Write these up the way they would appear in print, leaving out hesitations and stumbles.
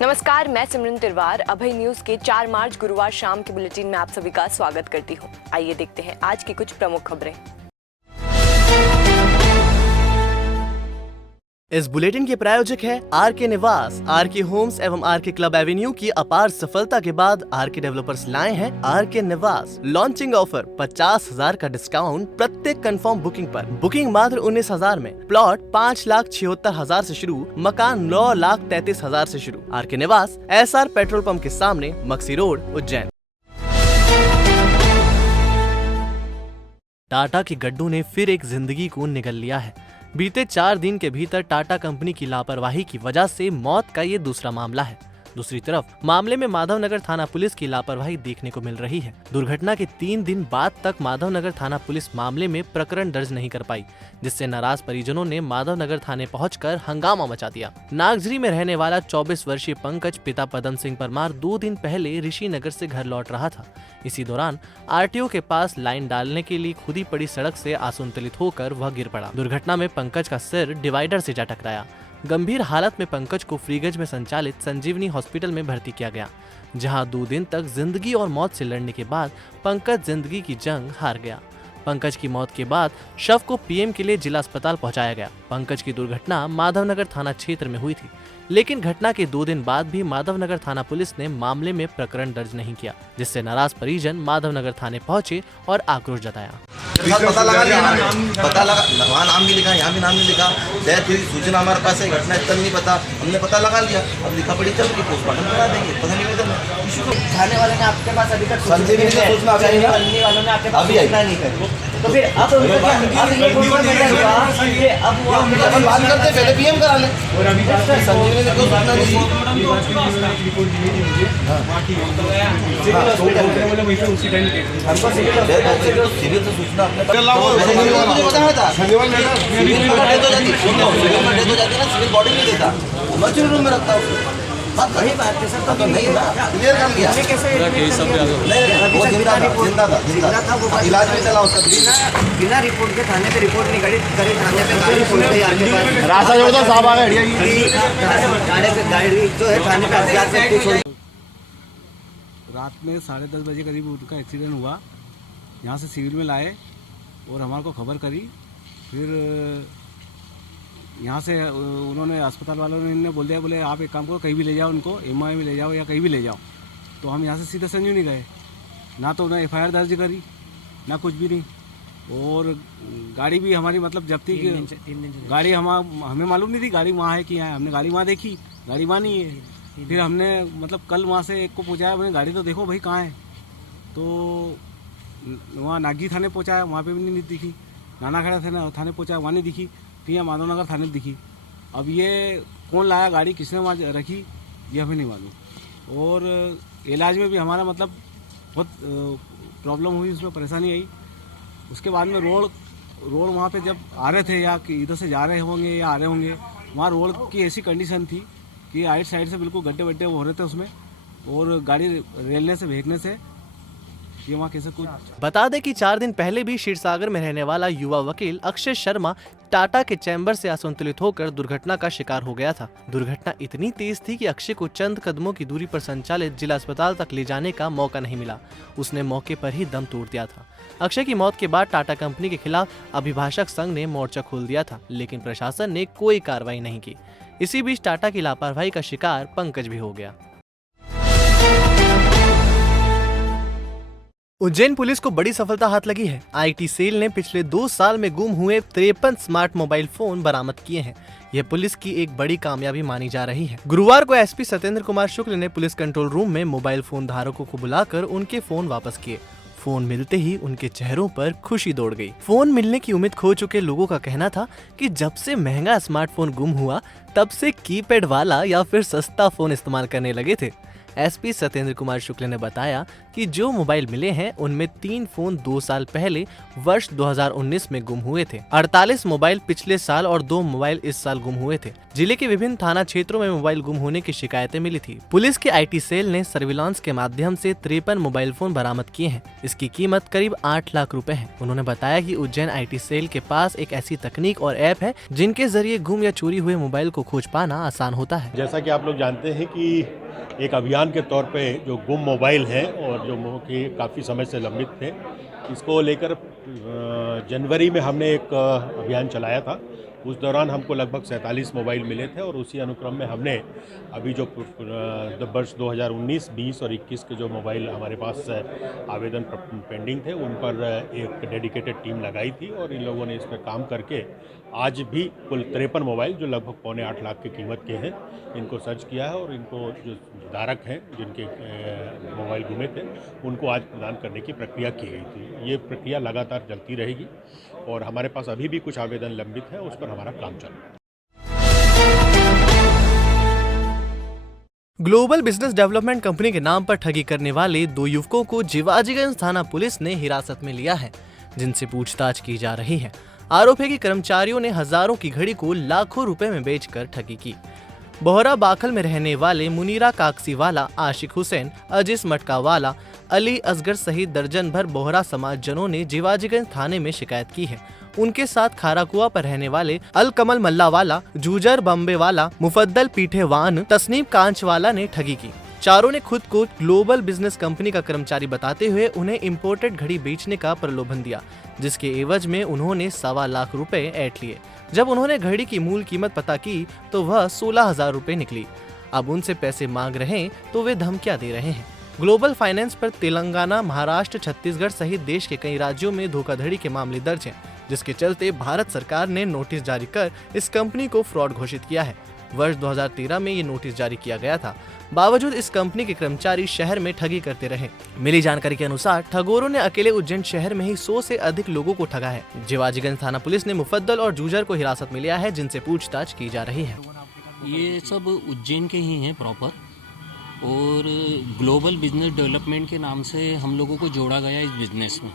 नमस्कार, मैं सिमरन तिरवार अभय न्यूज के 4 मार्च गुरुवार शाम के बुलेटिन में आप सभी का स्वागत करती हूं। आइए देखते हैं आज की कुछ प्रमुख खबरें। इस बुलेटिन के प्रायोजक है आरके निवास। आरके होम्स एवं आरके क्लब एवेन्यू की अपार सफलता के बाद आरके डेवलपर्स लाए हैं आरके निवास। लॉन्चिंग ऑफर 50,000 का डिस्काउंट प्रत्येक कंफर्म बुकिंग पर। बुकिंग मात्र 19,000 में। प्लॉट 5,76,000 से शुरू, मकान 9,33,000 से शुरू। आरके निवास, एसआर पेट्रोल पंप के सामने, मक्सी रोड, उज्जैन। टाटा के गड्ढों ने फिर एक जिंदगी को निगल लिया है। बीते 4 दिन के भीतर टाटा कंपनी की लापरवाही की वजह से मौत का ये दूसरा मामला है। दूसरी तरफ मामले में माधवनगर थाना पुलिस की लापरवाही देखने को मिल रही है। दुर्घटना के 3 दिन बाद तक माधवनगर थाना पुलिस मामले में प्रकरण दर्ज नहीं कर पाई, जिससे नाराज परिजनों ने माधवनगर थाने पहुंचकर हंगामा मचा दिया। नागझरी में रहने वाला 24 वर्षीय पंकज पिता पदम सिंह परमार 2 दिन पहले ऋषि नगर से घर लौट रहा था। इसी दौरान आरटीओ के पास लाइन डालने के लिए खुदी पड़ी सड़क से असंतुलित होकर वह गिर पड़ा। दुर्घटना में पंकज का सिर डिवाइडर से जा टकराया। गंभीर हालत में पंकज को फ्रीगंज में संचालित संजीवनी हॉस्पिटल में भर्ती किया गया, जहां 2 दिन तक जिंदगी और मौत से लड़ने के बाद पंकज जिंदगी की जंग हार गया। पंकज की मौत के बाद शव को पीएम के लिए जिला अस्पताल पहुंचाया गया। पंकज की दुर्घटना माधवनगर थाना क्षेत्र में हुई थी, लेकिन घटना के 2 दिन बाद भी माधवनगर थाना पुलिस ने मामले में प्रकरण दर्ज नहीं किया, जिससे नाराज परिजन माधवनगर थाने पहुंचे और आक्रोश जताया। पता लगा लिया ना, पता लगा, वहाँ नाम भी लिखा, यहाँ भी नाम नहीं लिखा। डेथ हुई, सूचना हमारे पास है, घटना स्थल नहीं पता, हमने पता लगा लिया। अब लिखा पड़ी चल के पोस्टमार्टम करा देंगे, पता नहीं थाने वाले ने आपके पास अभी तक संजीवनी से सूचना वालों ने आपके पास सूचना नहीं करी, तो फिर अब ये अब बात करते पहले पीएम करा ले। संजीवनी से कोई सूचना नहीं। सिविल से सूचना आपने बताया था। सिविल बॉडी नहीं देता, मर्चुरी रूम में रखता हूँ। वही बात है सर, तो नहीं क्लियर कर लिया। जिंदा था, इलाज में चला उसका। बिना रिपोर्ट के थाने पे रिपोर्ट नहीं करी थाने पे गाड़ी पुलिस आपके पास रास्ता जोड़ दो साहब आ गए। गाड़ी जो है थाने पे अज्ञात व्यक्ति छोड़ी। रात में 10:30 बजे करीब उनका एक्सीडेंट हुआ। यहाँ से सिविल में लाए और हमारे को खबर करी। फिर यहाँ से उन्होंने अस्पताल वालों ने बोल दिया, बोले आप एक काम करो, कहीं भी ले जाओ उनको, एमआई में ले जाओ या कहीं भी ले जाओ। तो हम यहाँ से सीधे संजीवनी गए। ना तो उन्होंने एफआईआर दर्ज करी, ना कुछ भी नहीं। और गाड़ी भी हमारी मतलब जब्ती की गाड़ी हमें मालूम नहीं थी गाड़ी वहाँ है कि यहाँ है। हमने गाड़ी वहाँ देखी, गाड़ी वहाँ नहीं है। फिर हमने मतलब कल वहाँ से एक को पहुँचाया, मैंने गाड़ी तो देखो भाई कहाँ है। तो वहाँ नागी थाने पहुँचाया, वहाँ पे भी नहीं दिखी। नानाखेड़ा थाने पहुँचाया, वहाँ नहीं दिखी। फिर यहाँ माधवनगर थाने दिखी। अब ये कौन लाया गाड़ी, किसने वहाँ रखी, ये हमें नहीं मालूम। और इलाज में भी हमारा मतलब बहुत प्रॉब्लम हुई, उसमें परेशानी आई। उसके बाद में रोड वहाँ पे जब आ रहे थे या इधर से जा रहे होंगे या आ रहे होंगे, वहाँ रोड की ऐसी कंडीशन थी कि राइट साइड से बिल्कुल गड्ढे वड्ढे हो रहे थे उसमें, और गाड़ी रेलने से भेजने से ये वहाँ कैसे कुछ। बता दें कि 4 दिन पहले भी क्षीरसागर में रहने वाला युवा वकील अक्षय शर्मा टाटा के चैम्बर से असंतुलित होकर दुर्घटना का शिकार हो गया था। दुर्घटना इतनी तेज थी कि अक्षय को चंद कदमों की दूरी पर संचालित जिला अस्पताल तक ले जाने का मौका नहीं मिला। उसने मौके पर ही दम तोड़ दिया था। अक्षय की मौत के बाद टाटा कंपनी के खिलाफ अभिभाषक संघ ने मोर्चा खोल दिया था, लेकिन प्रशासन ने कोई कार्रवाई नहीं की। इसी बीच टाटा की लापरवाही का शिकार पंकज भी हो गया। उज्जैन पुलिस को बड़ी सफलता हाथ लगी है। आईटी सेल ने पिछले 2 साल में गुम हुए 53 स्मार्ट मोबाइल फोन बरामद किए हैं। यह पुलिस की एक बड़ी कामयाबी मानी जा रही है। गुरुवार को एसपी सत्येंद्र कुमार शुक्ल ने पुलिस कंट्रोल रूम में मोबाइल फोन धारकों को बुलाकर उनके फोन वापस किए। फोन मिलते ही उनके चेहरों पर खुशी दौड़ गई। फोन मिलने की उम्मीद खो चुके लोगों का कहना था कि जब से महंगा स्मार्टफोन गुम हुआ, तब से कीपैड वाला या फिर सस्ता फोन इस्तेमाल करने लगे थे। एसपी सत्येंद्र कुमार शुक्ल ने बताया कि जो मोबाइल मिले हैं उनमें 3 फोन 2 साल पहले वर्ष 2019 में गुम हुए थे। 48 मोबाइल पिछले साल और 2 मोबाइल इस साल गुम हुए थे। जिले के विभिन्न थाना क्षेत्रों में मोबाइल गुम होने की शिकायतें मिली थी। पुलिस के आईटी सेल ने सर्विलांस के माध्यम से 53 मोबाइल फोन बरामद किए हैं। इसकी कीमत करीब 8 लाख रुपए है। उन्होंने बताया कि उज्जैन आईटी सेल के पास एक ऐसी तकनीक और ऐप है जिनके जरिए गुम या चोरी हुए मोबाइल को खोज पाना आसान होता है। जैसा कि आप लोग जानते हैं कि एक अभियान के तौर पे जो गुम मोबाइल हैं और जो कि काफ़ी समय से लंबित थे, इसको लेकर जनवरी में हमने एक अभियान चलाया था। उस दौरान हमको लगभग 47 मोबाइल मिले थे और उसी अनुक्रम में हमने अभी जो वर्ष 2019, 20 और 21 के जो मोबाइल हमारे पास आवेदन पेंडिंग थे उन पर एक डेडिकेटेड टीम लगाई थी और इन लोगों ने इस पर काम करके आज भी कुल 53 मोबाइल जो लगभग 7.25 लाख की कीमत के हैं इनको सर्च किया है और इनको जो धारक हैं जिनके मोबाइल गुमे थे उनको आज प्रदान करने की प्रक्रिया की गई थी। ये प्रक्रिया लगातार चलती रहेगी और हमारे पास अभी भी कुछ आवेदन लंबित है, उस पर हमारा काम चल रहा है। ग्लोबल बिजनेस डेवलपमेंट कंपनी के नाम पर ठगी करने वाले 2 युवकों को जिवाजीगंज थाना पुलिस ने हिरासत में लिया है, जिनसे पूछताछ की जा रही है। आरोप है कि कर्मचारियों ने हजारों की घड़ी को लाखों रुपए में बेचकर ठगी की। बोहरा बाखल में रहने वाले मुनीरा काकसीवाला, आशिक हुसैन, अजीज मटकावाला, अली असगर सहित दर्जन भर बोहरा समाज जनों ने जिवाजीगंज थाने में शिकायत की है। उनके साथ खाराकुआ पर रहने वाले अलकमल मल्लावाला, जूजर बम्बेवाला, मुफद्दल पीठेवान, तस्नीम कांचवाला ने ठगी की। चारों ने खुद को ग्लोबल बिजनेस कंपनी का कर्मचारी बताते हुए उन्हें इंपोर्टेड घड़ी बेचने का प्रलोभन दिया, जिसके एवज में उन्होंने 1.25 लाख रुपए ऐंठ लिए। जब उन्होंने घड़ी की मूल कीमत पता की तो वह 16,000 रुपए निकली। अब उनसे पैसे मांग रहे हैं तो वे धमकियां दे रहे हैं। ग्लोबल फाइनेंस पर तेलंगाना, महाराष्ट्र, छत्तीसगढ़ सहित देश के कई राज्यों में धोखाधड़ी के मामले दर्ज हैं, जिसके चलते भारत सरकार ने नोटिस जारी कर इस कंपनी को फ्रॉड घोषित किया है। वर्ष 2013 में ये नोटिस जारी किया गया था। बावजूद इस कंपनी के कर्मचारी शहर में ठगी करते रहे। मिली जानकारी के अनुसार ठगोरों ने अकेले उज्जैन शहर में ही 100 से अधिक लोगों को ठगा है। जिवाजीगंज थाना पुलिस ने मुफद्दल और जूजर को हिरासत में लिया है, जिनसे पूछताछ की जा रही है। ये सब उज्जैन के ही हैं प्रॉपर और ग्लोबल बिजनेस डेवलपमेंट के नाम से हम लोगों को जोड़ा गया इस बिजनेस में।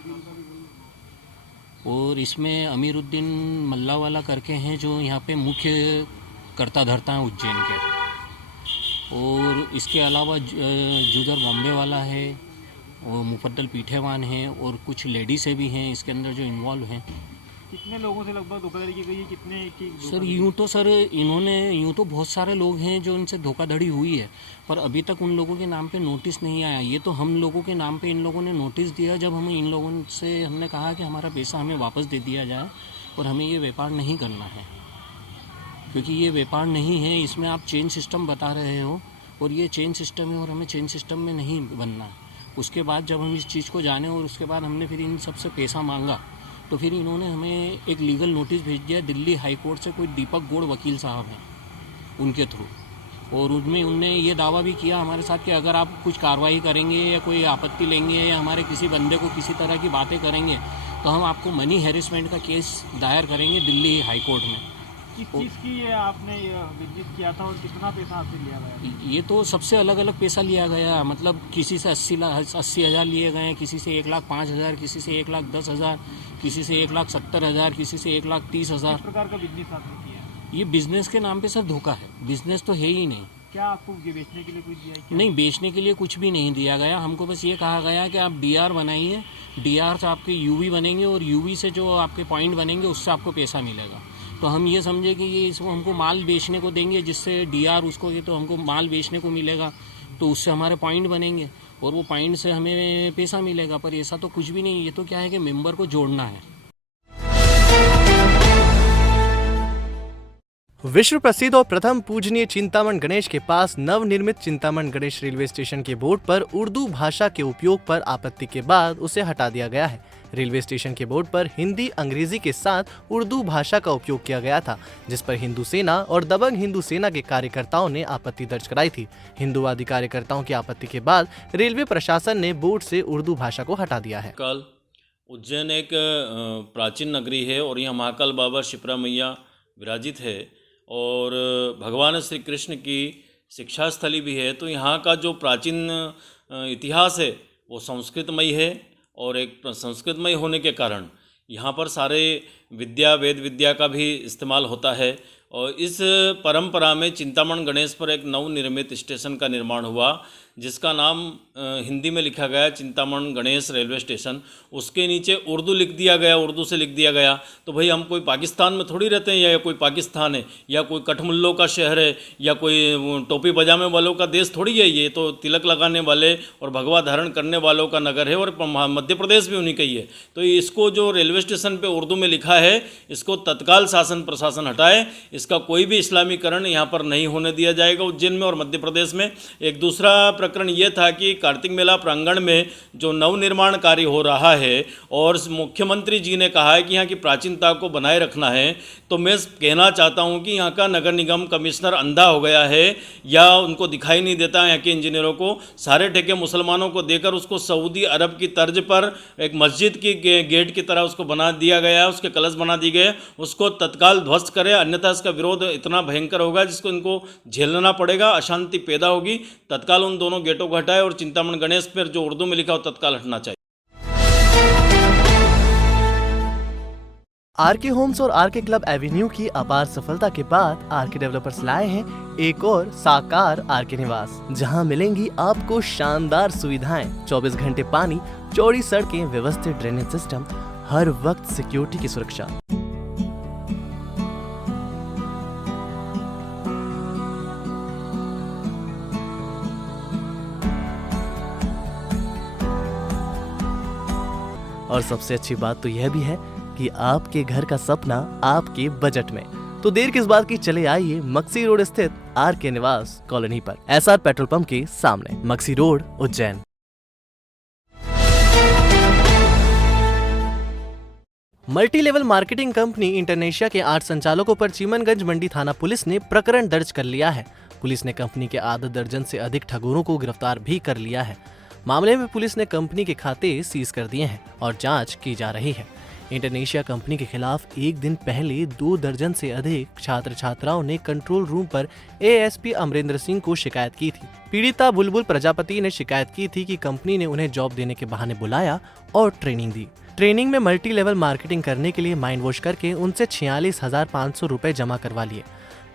और इसमें अमीरुद्दीन मल्लावाला करके हैं जो यहाँ पे मुख्य करता धरता है उज्जैन के। और इसके अलावा जूदर बॉम्बे वाला है और मुफद्दल पीठेवान है और कुछ लेडीज़ भी हैं इसके अंदर जो इन्वॉल्व हैं। कितने लोगों से लगभग धोखाधड़ी की गई है? कितने की सर यूँ तो बहुत सारे लोग हैं जो उनसे धोखाधड़ी हुई है, पर अभी तक उन लोगों के नाम पे नोटिस नहीं आया। ये तो हम लोगों के नाम पे इन लोगों ने नोटिस दिया जब हम इन लोगों से हमने कहा कि हमारा पैसा हमें वापस दे दिया जाए और हमें ये व्यापार नहीं करना है, क्योंकि ये व्यापार नहीं है। इसमें आप चेन सिस्टम बता रहे हो और ये चेन सिस्टम है और हमें चेन सिस्टम में नहीं बनना है। उसके बाद जब हम इस चीज़ को जाने और उसके बाद हमने फिर इन सबसे पैसा मांगा तो फिर इन्होंने हमें एक लीगल नोटिस भेज दिया दिल्ली हाई कोर्ट से। कोई दीपक गौड़ वकील साहब हैं उनके थ्रू, और उनमें उनने ये दावा भी किया हमारे साथ कि अगर आप कुछ कार्रवाई करेंगे या कोई आपत्ति लेंगे या हमारे किसी बंदे को किसी तरह की बातें करेंगे तो हम आपको मनी हैरेसमेंट का केस दायर करेंगे दिल्ली हाई कोर्ट में। किस चीज़ की ये आपने विजिट किया था और कितना पैसा आपसे लिया गया? ये तो सबसे अलग अलग पैसा लिया गया, मतलब किसी से 80,000 लिए गए, किसी से 1,05,000, किसी से 1,10,000, किसी से 1,70,000, किसी से 1,30,000। किस प्रकार का बिजनेस आपने किया? ये बिजनेस के नाम पे सर धोखा है, बिजनेस तो है ही नहीं। क्या आपको ये बेचने के लिए कुछ दिया है? नहीं, बेचने के लिए कुछ भी नहीं दिया गया। हमको बस ये कहा गया कि आप डीआर बनाइए, डीआर से आपके यूवी बनेंगे और यूवी से जो आपके पॉइंट बनेंगे उससे आपको पैसा मिलेगा। तो हम ये समझे कि ये इसको हमको माल बेचने को देंगे, जिससे डीआर उसको ये तो हमको माल बेचने को मिलेगा तो उससे हमारे पॉइंट बनेंगे और वो पॉइंट से हमें पैसा मिलेगा। पर ऐसा तो कुछ भी नहीं, ये तो क्या है कि मेंबर को जोड़ना है। विश्व प्रसिद्ध और प्रथम पूजनीय चिंतामण गणेश के पास नवनिर्मित चिंतामण गणेश रेलवे स्टेशन के बोर्ड पर उर्दू भाषा के उपयोग पर आपत्ति के बाद उसे हटा दिया गया है। रेलवे स्टेशन के बोर्ड पर हिंदी, अंग्रेजी के साथ उर्दू भाषा का उपयोग किया गया था, जिस पर हिंदू सेना और दबंग हिंदू सेना के कार्यकर्ताओं ने आपत्ति दर्ज कराई थी। हिंदूवादी कार्यकर्ताओं की आपत्ति के बाद रेलवे प्रशासन ने बोर्ड से उर्दू भाषा को हटा दिया है। कल उज्जैन एक प्राचीन नगरी है और यहाँ महाकाल बाबा शिप्रा मैया विराजित है और भगवान श्री कृष्ण की शिक्षा स्थली भी है। तो यहाँ का जो प्राचीन इतिहास है वो संस्कृतमय है, और एक संस्कृतमय होने के कारण यहाँ पर सारे वेद विद्या का भी इस्तेमाल होता है। और इस परंपरा में चिंतामण गणेश पर एक नवनिर्मित स्टेशन का निर्माण हुआ, जिसका नाम हिंदी में लिखा गया चिंतामण गणेश रेलवे स्टेशन। उसके नीचे उर्दू लिख दिया गया, उर्दू से लिख दिया गया। तो भाई हम कोई पाकिस्तान में थोड़ी रहते हैं, या कोई पाकिस्तान है, या कोई कठमुल्लों का शहर है, या कोई टोपी पजामे वालों का देश थोड़ी है। ये तो तिलक लगाने वाले और भगवा धारण करने वालों का नगर है, और मध्य प्रदेश भी उन्हीं का ही है। तो इसको जो रेलवे स्टेशन पे उर्दू में लिखा है, इसको तत्काल शासन प्रशासन हटाए। इसका कोई भी इस्लामीकरण यहाँ पर नहीं होने दिया जाएगा उज्जैन में और मध्य प्रदेश में। एक दूसरा प्रकरण ये था कि कार्तिक मेला प्रांगण में जो नवनिर्माण कार्य हो रहा है, और मुख्यमंत्री जी ने कहा है कि यहाँ की प्राचीनता को बनाए रखना है, तो मैं कहना चाहता हूँ कि यहाँ का नगर निगम कमिश्नर अंधा हो गया है, या उनको दिखाई नहीं देता यहाँ के इंजीनियरों को। सारे ठेके मुसलमानों को देकर उसको सऊदी अरब की तर्ज पर एक मस्जिद की गेट की तरह उसको बना दिया गया है, उसके कलश बना दिए गए। उसको तत्काल ध्वस्त करें, अन्यथा इसका विरोध इतना भयंकर होगा जिसको इनको झेलना पड़ेगा, अशांति पैदा होगी। तत्काल उन दोनों गेटों को हटाए, और चिंतामण गणेश पर जो उर्दू में लिखा हो तत्काल हटना चाहिए। आरके होम्स और आरके क्लब एवेन्यू की अपार सफलता के बाद आरके डेवलपर्स लाए हैं एक और साकार आरके निवास, जहां मिलेंगी आपको शानदार सुविधाएं, 24 घंटे पानी, चौड़ी सड़कें, व्यवस्थित ड्रेनेज सिस्टम, हर वक्त सिक्योरिटी की सुरक्षा। और सबसे अच्छी बात तो यह भी है कि आपके घर का सपना आपके बजट में। तो देर किस बात की, चले आइए मक्सी रोड स्थित आरके निवास कॉलोनी पर, एसआर पेट्रोल पंप के सामने, Maksi road, Ujjain. Multi level marketing company इंटरनेशिया के 8 संचालकों पर चीमनगंज मंडी थाना पुलिस ने प्रकरण दर्ज कर लिया है। पुलिस ने कंपनी के आधा दर्जन से अधिक ठगोरों को गिरफ्तार भी कर लिया है। मामले में पुलिस ने कंपनी के खाते सीज कर दिए हैं और जांच की जा रही है। इंटरनेशिया कंपनी के खिलाफ एक दिन पहले 2 दर्जन से अधिक छात्र छात्राओं ने कंट्रोल रूम पर एएसपी अमरेंद्र सिंह को शिकायत की थी। पीड़िता बुलबुल प्रजापति ने शिकायत की थी कि कंपनी ने उन्हें जॉब देने के बहाने बुलाया और ट्रेनिंग दी। ट्रेनिंग में मल्टी लेवल मार्केटिंग करने के लिए माइंड वॉश करके उनसे 46,500 रुपए जमा करवा लिए।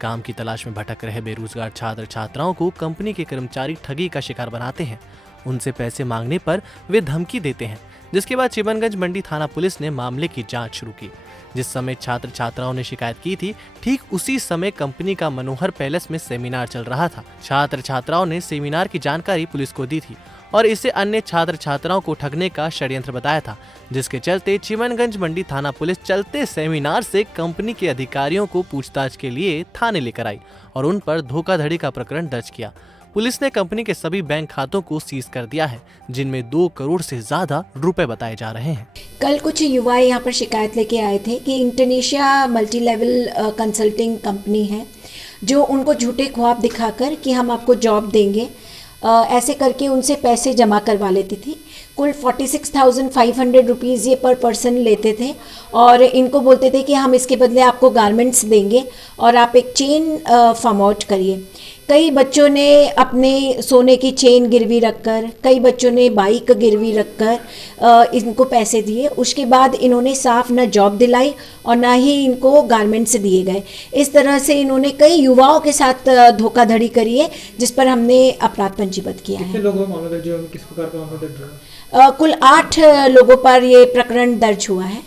काम की तलाश में भटक रहे बेरोजगार छात्र छात्राओं को कंपनी के कर्मचारी ठगी का शिकार बनाते हैं। उनसे पैसे मांगने पर वे धमकी देते हैं, जिसके बाद चिमनगंज मंडी थाना पुलिस ने मामले की जांच शुरू की। जिस समय छात्र छात्राओं ने शिकायत की थी, ठीक उसी समय कंपनी का मनोहर पैलेस में सेमिनार चल रहा था। छात्र छात्राओं ने सेमिनार की जानकारी पुलिस को दी थी और इसे अन्य छात्र छात्राओं को ठगने का षड्यंत्र बताया था, जिसके चलते चिमनगंज मंडी थाना पुलिस चलते सेमिनार से कंपनी के अधिकारियों को पूछताछ के लिए थाने लेकर आई और उन पर धोखाधड़ी का प्रकरण दर्ज किया। पुलिस ने कंपनी के सभी बैंक खातों को सीज कर दिया है, जिनमें 2 करोड़ से ज्यादा रुपए बताए जा रहे हैं। कल कुछ युवा यहाँ पर शिकायत लेके आए थे कि इंटरनेशिया मल्टी लेवल कंसल्टिंग कंपनी है, जो उनको झूठे ख्वाब दिखाकर कि हम आपको जॉब देंगे, ऐसे करके उनसे पैसे जमा करवा लेती थी। कुल 46,500 रुपीज़ ये पर पर्सन लेते थे और इनको बोलते थे कि हम इसके बदले आपको गारमेंट्स देंगे और आप एक चेन फॉर्म आउट करिए। कई बच्चों ने अपने सोने की चेन गिरवी रखकर, कई बच्चों ने बाइक गिरवी रखकर इनको पैसे दिए। उसके बाद इन्होंने साफ न जॉब दिलाई और ना ही इनको गारमेंट्स दिए गए। इस तरह से इन्होंने कई युवाओं के साथ धोखाधड़ी करी है, जिस पर हमने अपराध पंजीबद्ध किया है। कितने लोगों मामला दर्ज हुआ, किस प्रकार का मामला दर्ज हुआ? कुल 8 लोगों पर ये प्रकरण दर्ज हुआ है।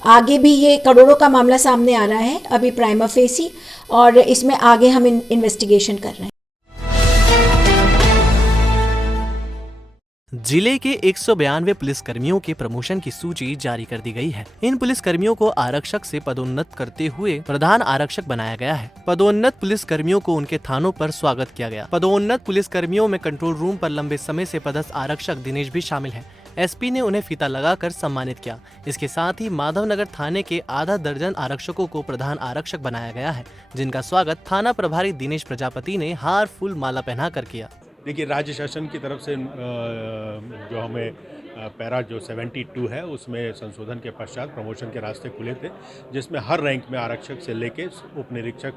आगे भी ये करोड़ों का मामला सामने आ रहा है, अभी प्राइमा फेसी, और इसमें आगे हम इन्वेस्टिगेशन कर रहे हैं। जिले के 192 पुलिसकर्मियों के प्रमोशन की सूची जारी कर दी गई है। इन पुलिसकर्मियों को आरक्षक से पदोन्नत करते हुए प्रधान आरक्षक बनाया गया है। पदोन्नत पुलिसकर्मियों को उनके थानों पर स्वागत किया गया। पदोन्नत पुलिसकर्मियों में कंट्रोल रूम पर लंबे समय से पदस्थ आरक्षक दिनेश भी शामिल है। एसपी ने उन्हें फीता लगाकर सम्मानित किया। इसके साथ ही माधवनगर थाने के आधा दर्जन आरक्षकों को प्रधान आरक्षक बनाया गया है, जिनका स्वागत थाना प्रभारी दिनेश प्रजापति ने हार फूल माला पहनाकर किया। देखिए, राज्य शासन की तरफ से जो हमें पैरा जो 72 है उसमें संशोधन के पश्चात प्रमोशन के रास्ते खुले थे, जिसमें हर रैंक में आरक्षक से लेके उप निरीक्षक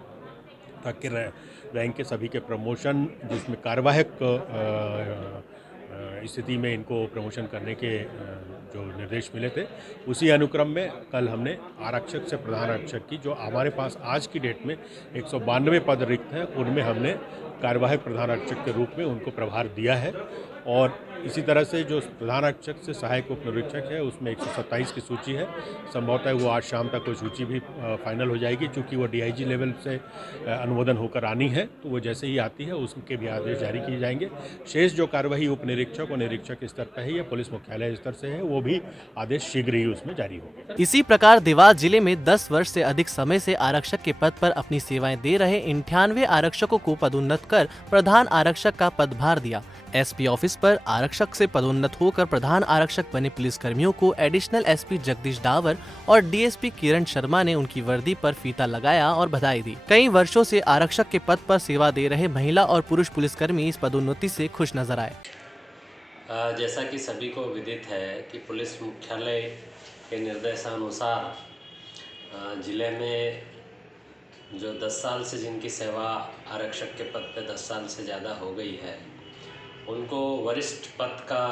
तक के रैंक के सभी के प्रमोशन, जिसमें कार्यवाहक स्थिति में इनको प्रमोशन करने के जो निर्देश मिले थे, उसी अनुक्रम में कल हमने आरक्षक से प्रधान आरक्षक की, जो हमारे पास आज की डेट में 192 पद रिक्त हैं, उनमें हमने कार्यवाहक प्रधान आरक्षक के रूप में उनको प्रभार दिया है। और इसी तरह से जो प्रधान आरक्षक से सहायक उप निरीक्षक है, उसमें 127 की सूची है। संभवतः वो आज शाम तक कोई सूची भी फाइनल हो जाएगी, क्योंकि वो DIG लेवल से अनुमोदन होकर आनी है, तो वो जैसे ही आती है उसके भी आदेश जारी किए जाएंगे। शेष जो कार्यवाही उप निरीक्षक और निरीक्षक स्तर पर है या पुलिस मुख्यालय स्तर से है, वो भी आदेश शीघ्र ही उसमें जारी होंगे। इसी प्रकार देवास जिले में 10 वर्ष से अधिक समय से आरक्षक के पद पर अपनी सेवाएं दे रहे 98 आरक्षकों को पदोन्नत कर प्रधान आरक्षक का पदभार दिया। SP ऑफिस पर आरक्षक से पदोन्नत होकर प्रधान आरक्षक बने पुलिसकर्मियों को एडिशनल SP जगदीश डावर और DSP किरण शर्मा ने उनकी वर्दी पर फीता लगाया और बधाई दी। कई वर्षों से आरक्षक के पद पर सेवा दे रहे महिला और पुरुष पुलिसकर्मी इस पदोन्नति से खुश नजर आए। जैसा कि सभी को विदित है कि पुलिस मुख्यालय के निर्देशानुसार जिले में जो 10 साल से जिनकी सेवा आरक्षक के पद पे 10 साल से ज़्यादा हो गई है, उनको वरिष्ठ पद का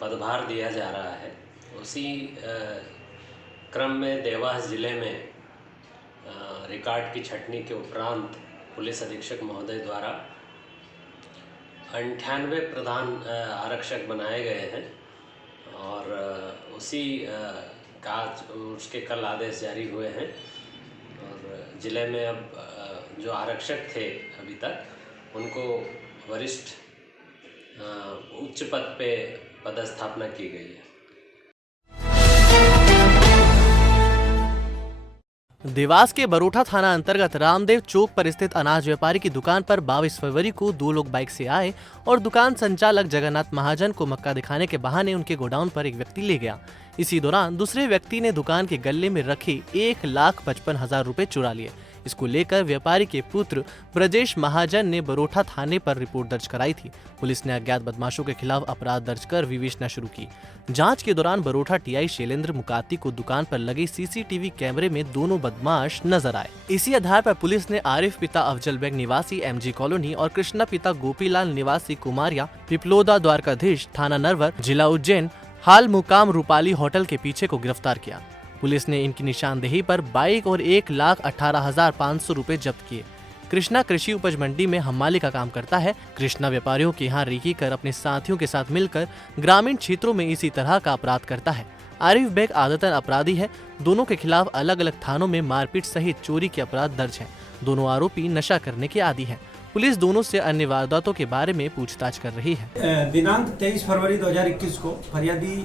पदभार दिया जा रहा है। उसी क्रम में देवास जिले में रिकॉर्ड की छटनी के उपरांत पुलिस अधीक्षक महोदय द्वारा 98 प्रधान आरक्षक बनाए गए हैं और उसी का उसके कल आदेश जारी हुए हैं। और ज़िले में अब जो आरक्षक थे अभी तक, उनको वरिष्ठ उच्च पद पे पदस्थापना की गई है। देवास के बरोठा थाना अंतर्गत रामदेव चौक पर स्थित अनाज व्यापारी की दुकान पर 22 फरवरी को 2 लोग बाइक से आए और दुकान संचालक जगन्नाथ महाजन को मक्का दिखाने के बहाने उनके गोडाउन पर एक व्यक्ति ले गया। इसी दौरान दूसरे व्यक्ति ने दुकान के गल्ले में रखे 1,55,000 रुपए चुरा लिए। इसको लेकर व्यापारी के पुत्र ब्रजेश महाजन ने बरोठा थाने पर रिपोर्ट दर्ज कराई थी। पुलिस ने अज्ञात बदमाशों के खिलाफ अपराध दर्ज कर विवेचना शुरू की। जांच के दौरान बरोठा TI शैलेंद्र मुकाती को दुकान पर लगे CCTV कैमरे में दोनों बदमाश नजर आए। इसी आधार पर पुलिस ने आरिफ पिता अफजल बेग निवासी MG कॉलोनी और कृष्णा पिता गोपीलाल निवासी कुमारिया पिपलोदा द्वारकाधीश थाना नरवर जिला उज्जैन हाल मुकाम रूपाली होटल के पीछे को गिरफ्तार किया। पुलिस ने इनकी निशानदेही पर बाइक और 1,18,500 रुपए जब्त किए। कृष्णा कृषि उपज मंडी में हमाली का काम करता है। कृष्णा व्यापारियों के यहाँ रेकी कर अपने साथियों के साथ मिलकर ग्रामीण क्षेत्रों में इसी तरह का अपराध करता है। आरिफ बेग आदतन अपराधी है। दोनों के खिलाफ अलग अलग थानों में मारपीट सहित चोरी के अपराध दर्ज हैं। दोनों आरोपी नशा करने के आदी हैं। पुलिस दोनों से अन्य वारदातों के बारे में पूछताछ कर रही है। दिनांक 23 फरवरी 2021 को फरियादी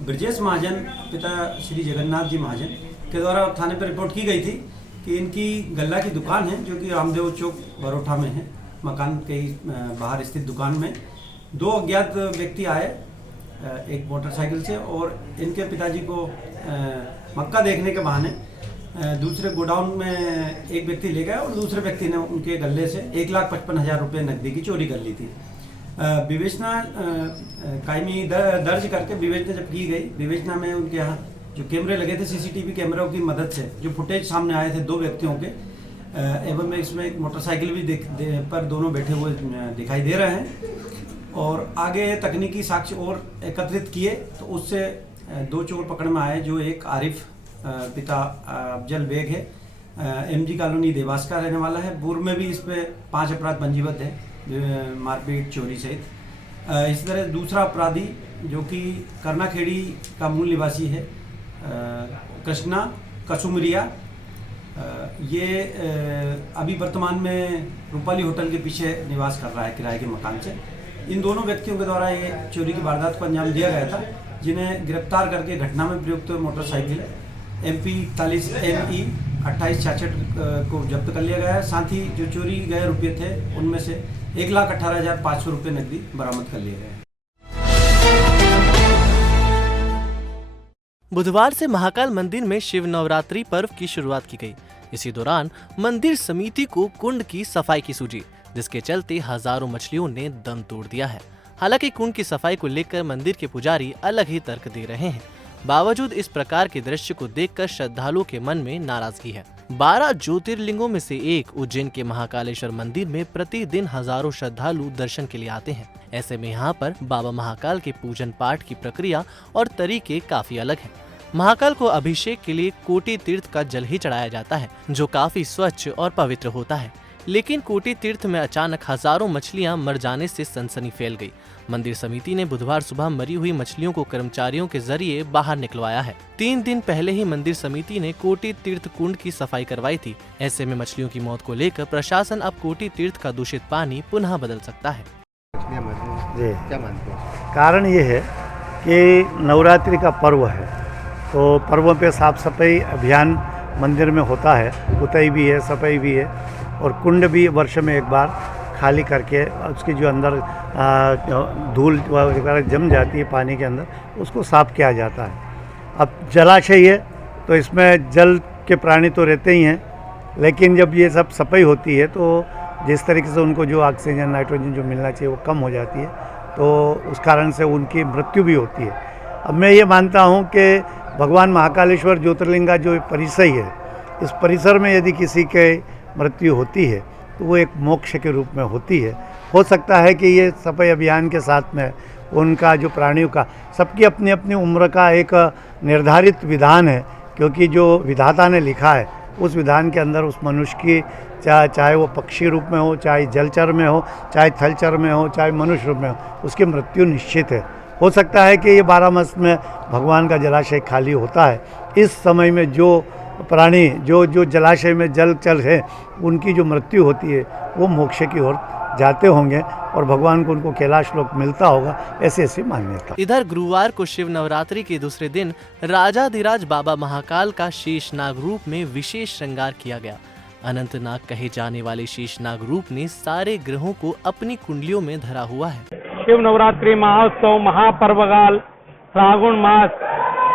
ब्रजेश महाजन पिता श्री जगन्नाथ जी महाजन के द्वारा थाने पर रिपोर्ट की गई थी कि इनकी गल्ला की दुकान है, जो कि रामदेव चौक बरोठा में है। मकान के बाहर स्थित दुकान में 2 अज्ञात व्यक्ति आए एक मोटरसाइकिल से और इनके पिताजी को मक्का देखने के बहाने दूसरे गोडाउन में एक व्यक्ति ले गया और दूसरे व्यक्ति ने उनके गले से 1,55,000 रुपये नकदी की चोरी कर ली थी। विवेचना कायमी दर्ज करके विवेचना जब की गई, विवेचना में उनके यहाँ जो कैमरे लगे थे CCTV कैमरों की मदद से जो फुटेज सामने आए थे 2 व्यक्तियों के, एवं इसमें एक मोटरसाइकिल भी पर दोनों बैठे हुए दिखाई दे रहे हैं। और आगे तकनीकी साक्ष्य और एकत्रित किए तो उससे 2 चोर पकड़ में आए, जो एक आरिफ पिता अफजल बेग है, MG कॉलोनी देवास का रहने वाला है। पूर्व में भी इस पे 5 अपराध पंजीबद्ध है, मारपीट चोरी सहित। इस तरह दूसरा अपराधी जो कि करनाखेड़ी का मूल निवासी है, कृष्णा कसुमरिया, ये अभी वर्तमान में रूपाली होटल के पीछे निवास कर रहा है किराए के मकान से। इन दोनों व्यक्तियों के द्वारा ये चोरी की वारदात को अंजाम दिया गया था, जिन्हें गिरफ्तार करके घटना में प्रयुक्त मोटरसाइकिल MP 41 ME 2866 को जब्त कर लिया गया है। साथ ही जो चोरी गए रुपये थे उनमें से 1,18,500 रुपये नकदी बरामद कर लिए गए। बुधवार से महाकाल मंदिर में शिव नवरात्रि पर्व की शुरुआत की गई। इसी दौरान मंदिर समिति को कुंड की सफाई की सूझी, जिसके चलते हजारों मछलियों ने दम तोड़ दिया है। हालांकि कुंड की सफाई को लेकर मंदिर के पुजारी अलग ही तर्क दे रहे हैं। बावजूद इस प्रकार के दृश्य को देखकर श्रद्धालुओं के मन में नाराजगी है। 12 ज्योतिर्लिंगों में से एक उज्जैन के महाकालेश्वर मंदिर में प्रतिदिन हजारों श्रद्धालु दर्शन के लिए आते हैं। ऐसे में यहाँ पर बाबा महाकाल के पूजन पाठ की प्रक्रिया और तरीके काफी अलग हैं। महाकाल को अभिषेक के लिए कोटि तीर्थ का जल ही चढ़ाया जाता है, जो काफी स्वच्छ और पवित्र होता है। लेकिन कोटि तीर्थ में अचानक हजारों मछलियां मर जाने से सनसनी फैल गई। मंदिर समिति ने बुधवार सुबह मरी हुई मछलियों को कर्मचारियों के जरिए बाहर निकलवाया है। 3 दिन पहले ही मंदिर समिति ने कोटि तीर्थ कुंड की सफाई करवाई थी। ऐसे में मछलियों की मौत को लेकर प्रशासन अब कोटि तीर्थ का दूषित पानी पुनः बदल सकता है। जी, क्या मानते हैं? कारण ये है कि नवरात्रि का पर्व है, तो पर्वों पे साफ सफाई अभियान मंदिर में होता है, पुताई भी है, सफाई भी है, और कुंड भी वर्ष में एक बार खाली करके उसके जो अंदर धूल वगैरह जम जाती है पानी के अंदर, उसको साफ किया जाता है। अब जलाशय है तो इसमें जल के प्राणी तो रहते ही हैं, लेकिन जब ये सब सफाई होती है तो जिस तरीके से उनको जो ऑक्सीजन नाइट्रोजन जो मिलना चाहिए वो कम हो जाती है, तो उस कारण से उनकी मृत्यु भी होती है। अब मैं ये मानता हूँ कि भगवान महाकालेश्वर ज्योतिर्लिंगा जो परिसर है, इस परिसर में यदि किसी के मृत्यु होती है तो वो एक मोक्ष के रूप में होती है। हो सकता है कि ये सफाई अभियान के साथ में उनका जो प्राणियों का सबकी अपनी अपनी उम्र का एक निर्धारित विधान है, क्योंकि जो विधाता ने लिखा है उस विधान के अंदर उस मनुष्य की चाहे वो पक्षी रूप में हो, चाहे जलचर में हो, चाहे थलचर में हो, चाहे मनुष्य रूप में हो, उसकी मृत्यु निश्चित है। हो सकता है कि ये 12 मास में भगवान का जलाशय खाली होता है। इस समय में जो प्राणी जो जलाशय में जल चल है उनकी जो मृत्यु होती है वो मोक्ष की ओर जाते होंगे और भगवान को उनको कैलाश लोक मिलता होगा, ऐसी मान्यता। इधर गुरुवार को शिव नवरात्रि के दूसरे दिन राजाधिराज बाबा महाकाल का शेषनाग रूप में विशेष श्रृंगार किया गया। अनंतनाग कहे जाने वाले शेषनाग रूप ने सारे ग्रहों को अपनी कुंडलियों में धरा हुआ है। शिव नवरात्रि महोत्सव महापर्वकाल फागुन मास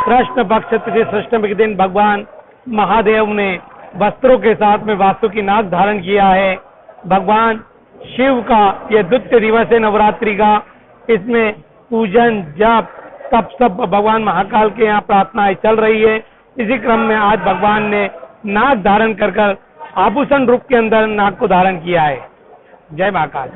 कृष्ण पक्ष तिथि षष्ठमी के दिन भगवान महादेव ने वस्त्रों के साथ में वासुकी नाग धारण किया है। भगवान शिव का यह द्वितीय दिवस है नवरात्रि का। इसमें पूजन जप तप सब भगवान महाकाल के यहाँ प्रार्थनाएं चल रही है। इसी क्रम में आज भगवान ने नाग धारण कर आभूषण रूप के अंदर नाग को धारण किया है। जय महाकाल।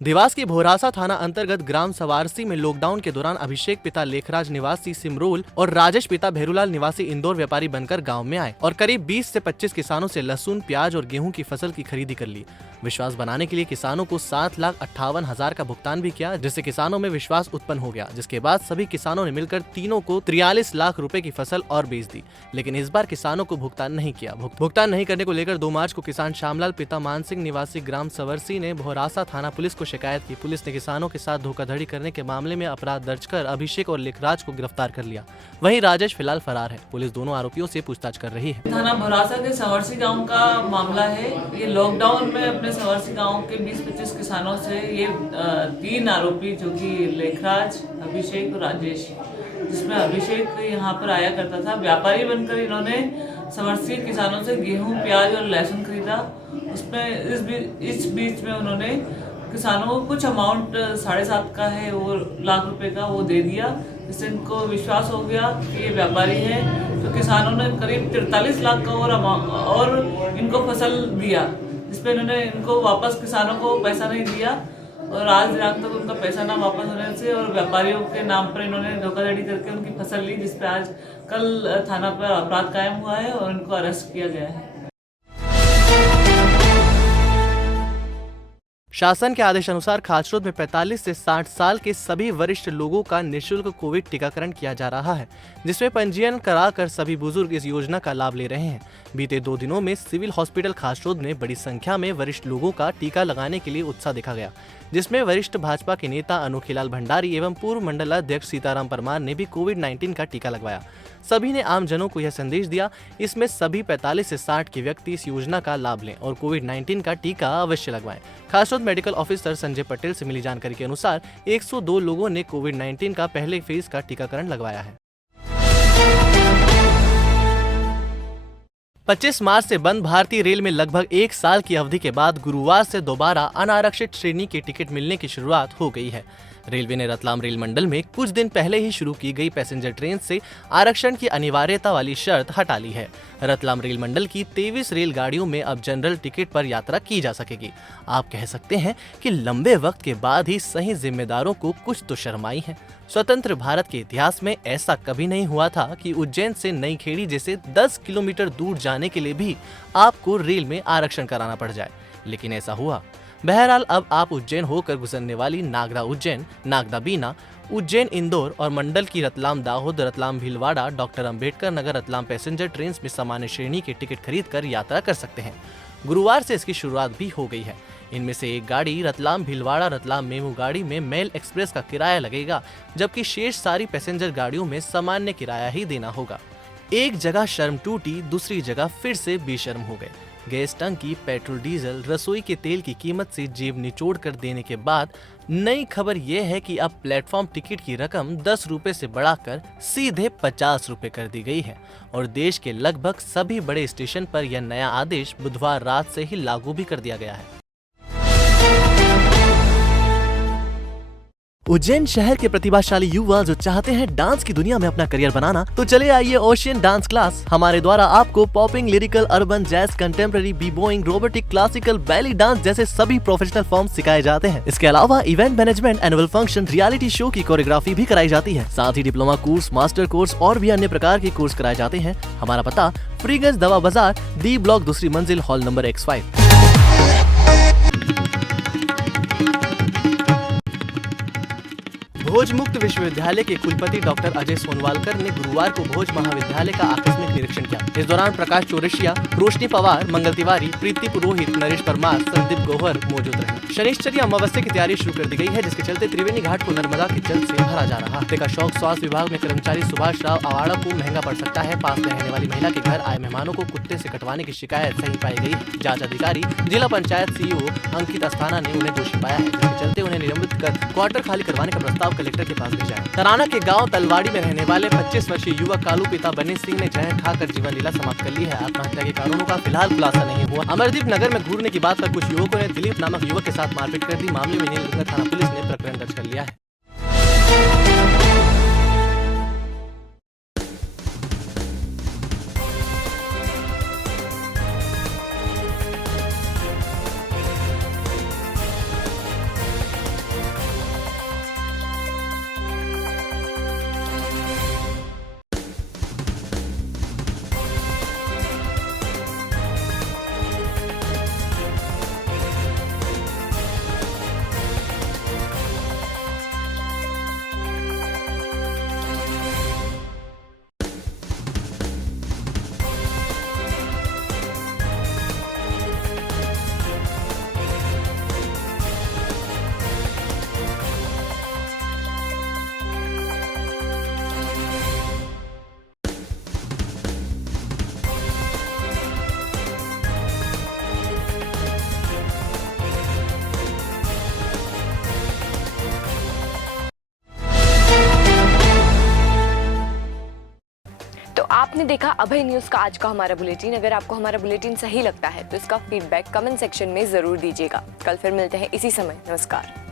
देवास के भोरासा थाना अंतर्गत ग्राम सवारसी में लॉकडाउन के दौरान अभिषेक पिता लेखराज निवासी सिमरोल और राजेश पिता भेरूलाल निवासी इंदौर व्यापारी बनकर गांव में आए और करीब 20 से 25 किसानों से लहसुन, प्याज और गेहूं की फसल की खरीदी कर ली। विश्वास बनाने के लिए किसानों को 7,58,000 का भुगतान भी किया, जिससे किसानों में विश्वास उत्पन्न हो गया। जिसके बाद सभी किसानों ने मिलकर तीनों को 43 लाख रुपए की फसल और बेच दी। लेकिन इस बार किसानों को भुगतान नहीं किया। भुगतान नहीं करने को लेकर 2 मार्च को किसान श्यामलाल पिता मान सिंह निवासी ग्राम सवरसी ने भोरासा थाना पुलिस को शिकायत की। पुलिस ने किसानों के साथ धोखाधड़ी करने के मामले में अपराध दर्ज कर अभिषेक और लेखराज को गिरफ्तार कर लिया। वहीं राजेश फिलहाल फरार है। पुलिस दोनों आरोपियों से पूछताछ कर रही है। थाना भोरासा के सवरसी गांव का मामला है। ये लॉकडाउन में अपने सवरसी गांव के 20-25 किसानों से ये 3 आरोपी जो कि लेखराज, अभिषेक और राजेश, जिसमें अभिषेक यहाँ पर आया करता था व्यापारी बनकर, इन्होंने सवरसी किसानों से गेहूं, प्याज और लहसुन खरीदा। उसमें इस बीच में उन्होंने किसानों को कुछ अमाउंट 7.5 का है वो लाख रुपए का वो दे दिया, जिससे इनको विश्वास हो गया कि ये व्यापारी है। तो किसानों ने करीब 43 लाख का और इनको फसल दिया, जिसपे इन्होंने इनको वापस किसानों को पैसा नहीं दिया और आज दिनांक तक उनका पैसा ना वापस होने से और व्यापारियों के नाम पर इन्होंने धोखाधड़ी करके उनकी फसल ली, जिसपे आज कल थाना पर अपराध कायम हुआ है और इनको अरेस्ट किया गया है। शासन के आदेश अनुसार खाचरोद में 45 से 60 साल के सभी वरिष्ठ लोगों का निःशुल्क कोविड टीकाकरण किया जा रहा है, जिसमें पंजीयन कराकर सभी बुजुर्ग इस योजना का लाभ ले रहे हैं। बीते 2 दिनों में सिविल हॉस्पिटल खाचरोद में बड़ी संख्या में वरिष्ठ लोगों का टीका लगाने के लिए उत्साह देखा गया, जिसमें वरिष्ठ भाजपा के नेता अनोखीलाल भंडारी एवं पूर्व मंडलाध्यक्ष सीताराम परमार ने भी कोविड-19 का टीका लगवाया। सभी ने आम जनों को यह संदेश दिया, इसमें सभी 45 से 60 के व्यक्ति इस योजना का लाभ लें और कोविड-19 का टीका अवश्य लगवाएं। खासतौर मेडिकल ऑफिसर संजय पटेल से मिली जानकारी के अनुसार 102 लोगों ने कोविड-19 का पहले फेज का टीकाकरण लगवाया है। 25 मार्च से बंद भारतीय रेल में लगभग 1 साल की अवधि के बाद गुरुवार से दोबारा अनारक्षित श्रेणी के टिकट मिलने की शुरुआत हो गई है। रेलवे ने रतलाम रेल मंडल में कुछ दिन पहले ही शुरू की गई पैसेंजर ट्रेन से आरक्षण की अनिवार्यता वाली शर्त हटा ली है। रतलाम रेल मंडल की 23 रेलगाड़ियों में अब जनरल टिकट पर यात्रा की जा सकेगी। आप कह सकते हैं कि लंबे वक्त के बाद ही सही जिम्मेदारों को कुछ तो शर्म आई है। स्वतंत्र भारत के इतिहास में ऐसा कभी नहीं हुआ था कि उज्जैन से नई खेड़ी जैसे 10 किलोमीटर दूर जाने के लिए भी आपको रेल में आरक्षण कराना पड़ जाए, लेकिन ऐसा हुआ। बहरहाल अब आप उज्जैन होकर गुजरने वाली नागदा उज्जैन, नागदा बीना, उज्जैन इंदौर और मंडल की Ratlam Dahod, Ratlam Bhilwara, doctor Ambedkar Nagar Ratlam passenger train में सामान्य श्रेणी के टिकट खरीद कर यात्रा कर सकते हैं। गुरुवार से इसकी शुरुआत भी हो गई है। इनमें से एक गाड़ी रतलाम भीलवाड़ा रतलाम मेमू गाड़ी में मेल एक्सप्रेस का किराया लगेगा, जबकि शेष सारी पैसेंजर गाड़ियों में सामान्य किराया ही देना होगा। एक जगह शर्म टूटी, दूसरी जगह फिर से बेशर्म हो गए। गैस टंकी, पेट्रोल डीजल, रसोई के तेल की कीमत से जेब निचोड़ कर देने के बाद नई खबर यह है कि अब प्लेटफॉर्म टिकट की रकम 10 रुपए से बढ़ाकर सीधे 50 रुपए कर दी गई है और देश के लगभग सभी बड़े स्टेशन पर यह नया आदेश बुधवार रात से ही लागू भी कर दिया गया है। उज्जैन शहर के प्रतिभाशाली युवा जो चाहते हैं डांस की दुनिया में अपना करियर बनाना, तो चले आइए ओशियन डांस क्लास। हमारे द्वारा आपको popping, lyrical, urban, jazz, contemporary, b boying, robotic, classical, belly dance जैसे सभी प्रोफेशनल फॉर्म सिखाए जाते हैं। इसके अलावा event management, annual function, reality show की कोरियोग्राफी भी कराई जाती है। साथ ही डिप्लोमा कोर्स, मास्टर कोर्स और भी अन्य प्रकार के कोर्स कराए जाते हैं। हमारा पता फ्रीगंज दवा बाजार, डी ब्लॉक, दूसरी मंजिल, हॉल नंबर X5। भोज मुक्त विश्वविद्यालय के कुलपति डॉक्टर अजय सोनवालकर ने गुरुवार को भोज महाविद्यालय का आकस्मिक निरीक्षण किया। इस दौरान प्रकाश चौरसिया, रोशनी पवार, मंगल तिवारी, प्रीति पुरोहित, नरेश परमार, संदीप गौहर मौजूद रहे। शनिश्चरी अमावस्या की तैयारी शुरू कर दी गई है, जिसके चलते त्रिवेणी घाट को नर्मदा के जल से भरा जा रहा है। का शौक स्वास्थ्य विभाग में कर्मचारी सुभाष राव अवाड़ा को महंगा पड़ सकता है। पास में रहने वाली महिला के घर आए मेहमानों को कुत्ते से कटवाने की शिकायत सही पाई गई है। जांच अधिकारी जिला पंचायत CEO अंकित अस्थाना ने उन्हें दोषी पाया है, जिसके चलते उन्हें निलंबित कर क्वार्टर खाली करवाने का प्रस्ताव कलेक्टर के पास भेजा है। तराना के गांव तलवाड़ी में रहने वाले 25 वर्षीय युवक कालू पिता बनी सिंह ने जहर खाकर जीवन लीला समाप्त कर ली है। आत्महत्या के कारणों का फिलहाल खुलासा नहीं हुआ। अमरदीप नगर में घूरने की बात पर कुछ युवकों ने दिलीप नामक युवक के साथ मारपीट कर दी। मामले में नीलगंगा थाना पुलिस ने प्रकरण दर्ज कर लिया है। आपने देखा अभय न्यूज का आज का हमारा बुलेटिन। अगर आपको हमारा बुलेटिन सही लगता है तो इसका फीडबैक कमेंट सेक्शन में जरूर दीजिएगा। कल फिर मिलते हैं इसी समय। नमस्कार।